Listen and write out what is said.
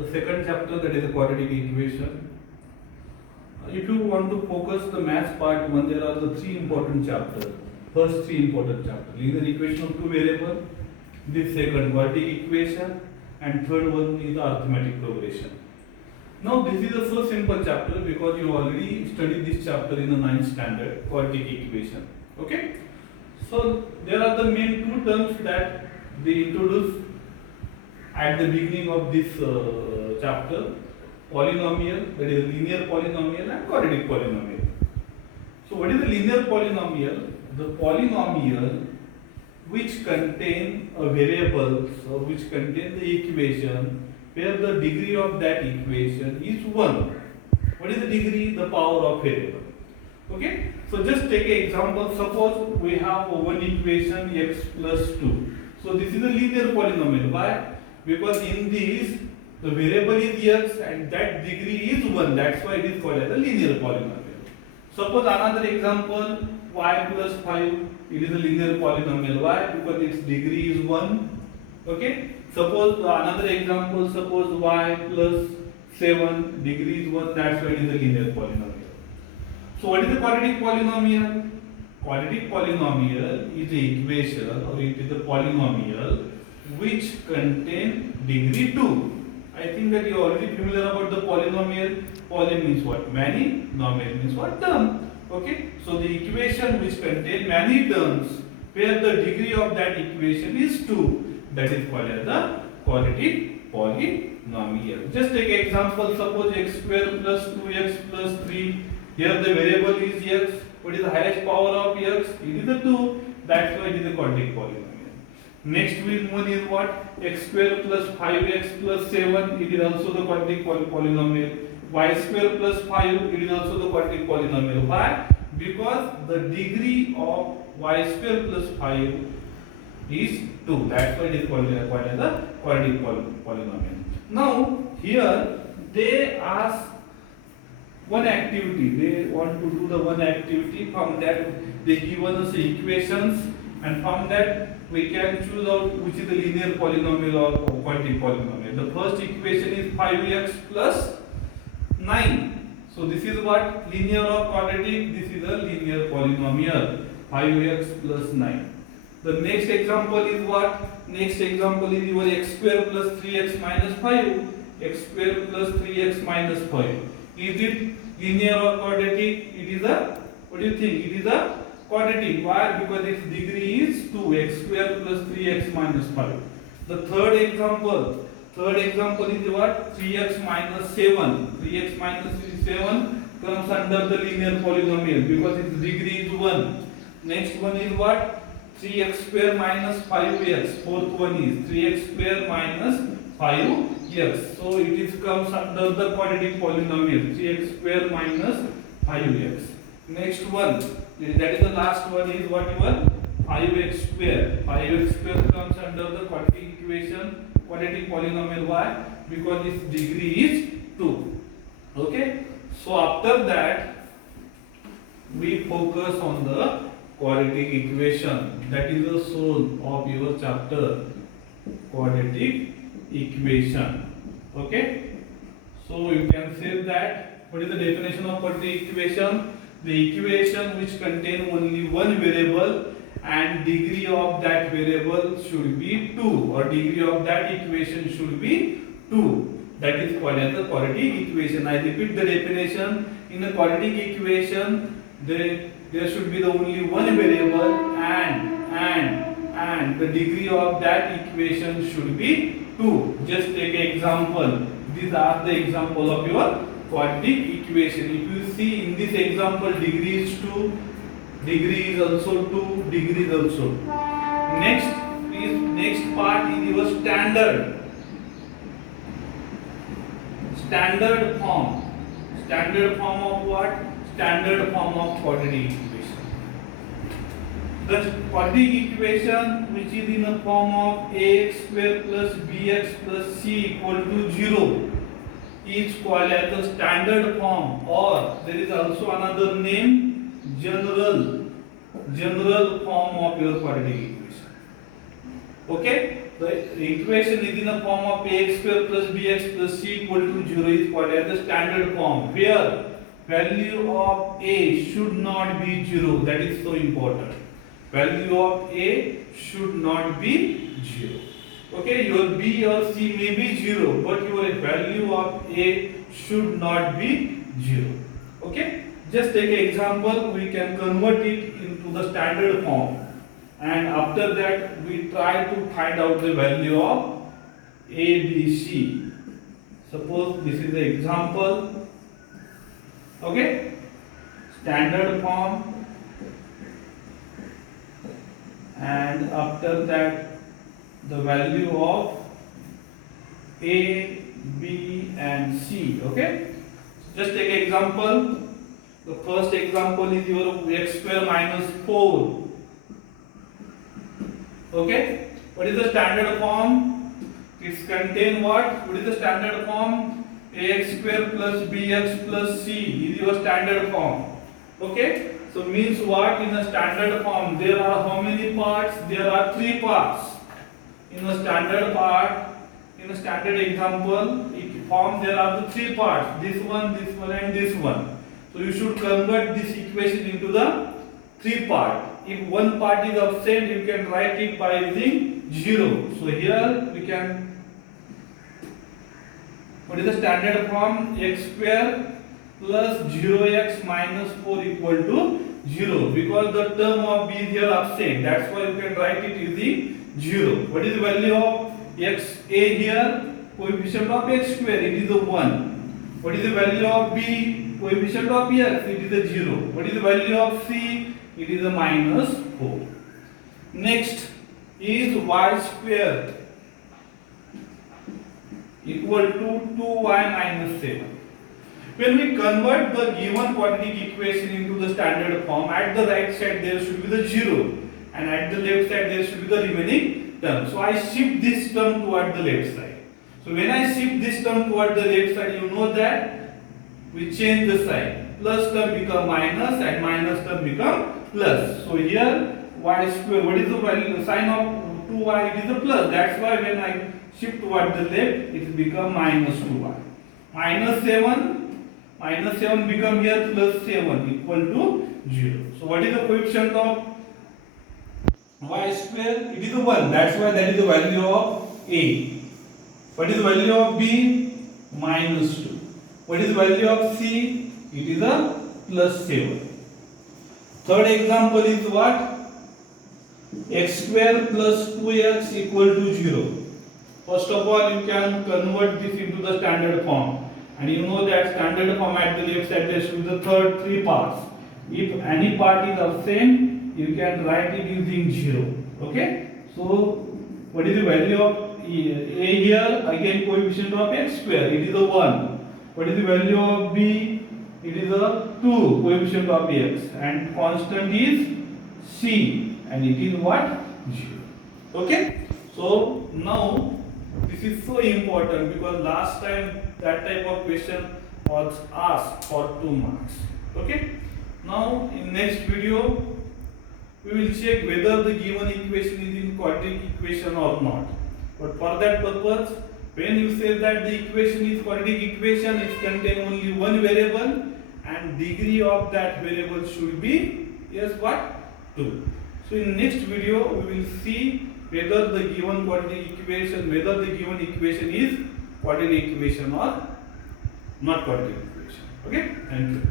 the second chapter, that is the quadratic equation. If you want to focus the maths part 1, there are the three important chapters. First three important chapters: linear equation of two variables, the second quadratic equation, and third one is the arithmetic progression. Now this is a so simple chapter because you already studied this chapter in the 9th standard, quadratic equation. Okay? So there are the main two terms that they introduce at the beginning of this chapter: polynomial, that is linear polynomial, and quadratic polynomial. So what is the linear polynomial? The polynomial which contain a variable, so which contain the equation where the degree of that equation is 1. What is the degree? The power of variable. Okay? So just take an example. Suppose we have one equation x plus 2. So this is a linear polynomial. Why? Because in this the variable is x and that degree is 1. That's why it is called as a linear polynomial. Suppose another example, y plus 5. It is a linear polynomial. Why? Because its degree is 1. Okay? Suppose another example, suppose y plus 7, degree is 1. That's why it is a linear polynomial. So what is the quadratic polynomial? Quadratic polynomial is the equation, or it is a polynomial which contain degree 2. I think that you are already familiar about the polynomial. Poly means what? Many. Nomial means what? Term. Okay. So the equation which contain many terms where the degree of that equation is 2, that is called as the quadratic polynomial. Just take an example. Suppose x square plus 2x plus 3. Here the variable is x. What is the highest power of x? It is the 2. That's why it is a quadratic polynomial. Next one is what? X square plus 5x plus 7. It is also the quadratic polynomial. Y square plus 5. It is also the quadratic polynomial. Why? Because the degree of y square plus 5 is 2. That's why it is called as the quadratic polynomial. Now here they ask one activity. They want to do the one activity. From that they give us the equations, and from that we can choose out which is the linear polynomial or quadratic polynomial. The first equation is 5x plus 9. So this is what? Linear or quadratic? This is a linear polynomial. 5x plus 9. The next example is what? Next example is your x square plus 3x minus 5. X square plus 3x minus 5. Is it linear or quadratic? It is a, what do you think? It is a quadratic. Why? Because its degree is 2. X square plus 3x minus 5. The third example is what? 3x minus 7. 3x minus 7 comes under the linear polynomial because its degree is 1. Next one is what? 3x square minus 5x. Fourth one is 3x square minus 5x. So it is comes under the quadratic polynomial. 3x square minus 5x. Next one, that is the last one, is what? Your 5x square. 5x square comes under the quadratic equation, quadratic polynomial. Why? Because its degree is 2. Okay. So after that we focus on the quadratic equation. That is the soul of your chapter, quadratic equation. Okay. So you can say that what is the definition of quadratic equation? The equation which contain only one variable and degree of that variable should be 2, or degree of that equation should be 2. That is called as the quadratic equation. I repeat the definition. In a quadratic equation, there should be the only one variable and the degree of that equation should be 2. Just take an example. These are the example of your quadratic equation. If you see in this example, degree is 2, degree is also 2, degree is also. Next part is your standard form. Standard form of what? Standard form of quadratic equation. The quadratic equation which is in the form of ax square plus bx plus c equal to 0 is called as the standard form, or there is also another name, general form of your quadratic equation. Okay. the equation is in the form of ax square plus bx plus c equal to 0 is called as the standard form, where value of a should not be 0. That is so important. Value of a should not be 0. Okay, your b or c may be 0, but your value of a should not be 0. Okay, just take an example. We can convert it into the standard form, and after that we try to find out the value of a, b, c. Suppose this is the example. Okay, standard form, and after that the value of a, b and c. Okay, just take an example. The first example is your x square minus 4. Okay, what is the standard form? It contains what? What is the standard form? Ax square plus bx plus c is your standard form. Okay, so means what? In the standard form there are how many parts? There are 3 parts. In the standard part, in the standard example form, there are the 3 parts: this one, and this one. So you should convert this equation into the 3 part. If one part is absent, you can write it by using 0. So here we can, what is the standard form? X square plus 0x minus 4 equal to 0, because the term of b is here absent. That's why you can write it using 0. What is the value of x a here? Coefficient of x square, it is a 1. What is the value of b? Coefficient of x, it is a 0. What is the value of c? It is a minus 4. Next is y square equal to 2y minus 7. When we convert the given quadratic equation into the standard form, at the right side there should be the 0, and at the left side there should be the remaining term. So I shift this term toward the left side. So when I shift this term toward the left side, you know that we change the sign. Plus term become minus and minus term become plus. So here y square, what is the value? The sign of 2y, it is a plus. That's why when I shift toward the left, it become minus 2y. Minus 7 become here plus 7 equal to 0. So what is the coefficient of y square? It is a 1. That's why that is the value of a. What is the value of b? Minus 2. What is the value of c? It is a plus 7. Third example is what? X square plus 2x equal to 0. First of all, you can convert this into the standard form. And you know that standard form at the left side there should be the 3 parts. If any part is absent, you can write it using 0. Okay? So, what is the value of a here? Again, coefficient of x square, it is a 1. What is the value of b? It is a 2, coefficient of x. And constant is c. And it is what? 0. Okay? So, now this is so important because last time that type of question was asked for 2 marks. Okay? Now, in next video, we will check whether the given equation is in quadratic equation or not. But for that purpose, when you say that the equation is quadratic equation, it contains only one variable and degree of that variable should be, yes, what? 2. So in next video, we will see whether the given quadratic equation, is quadratic equation or not quadratic equation. Okay? Thank you.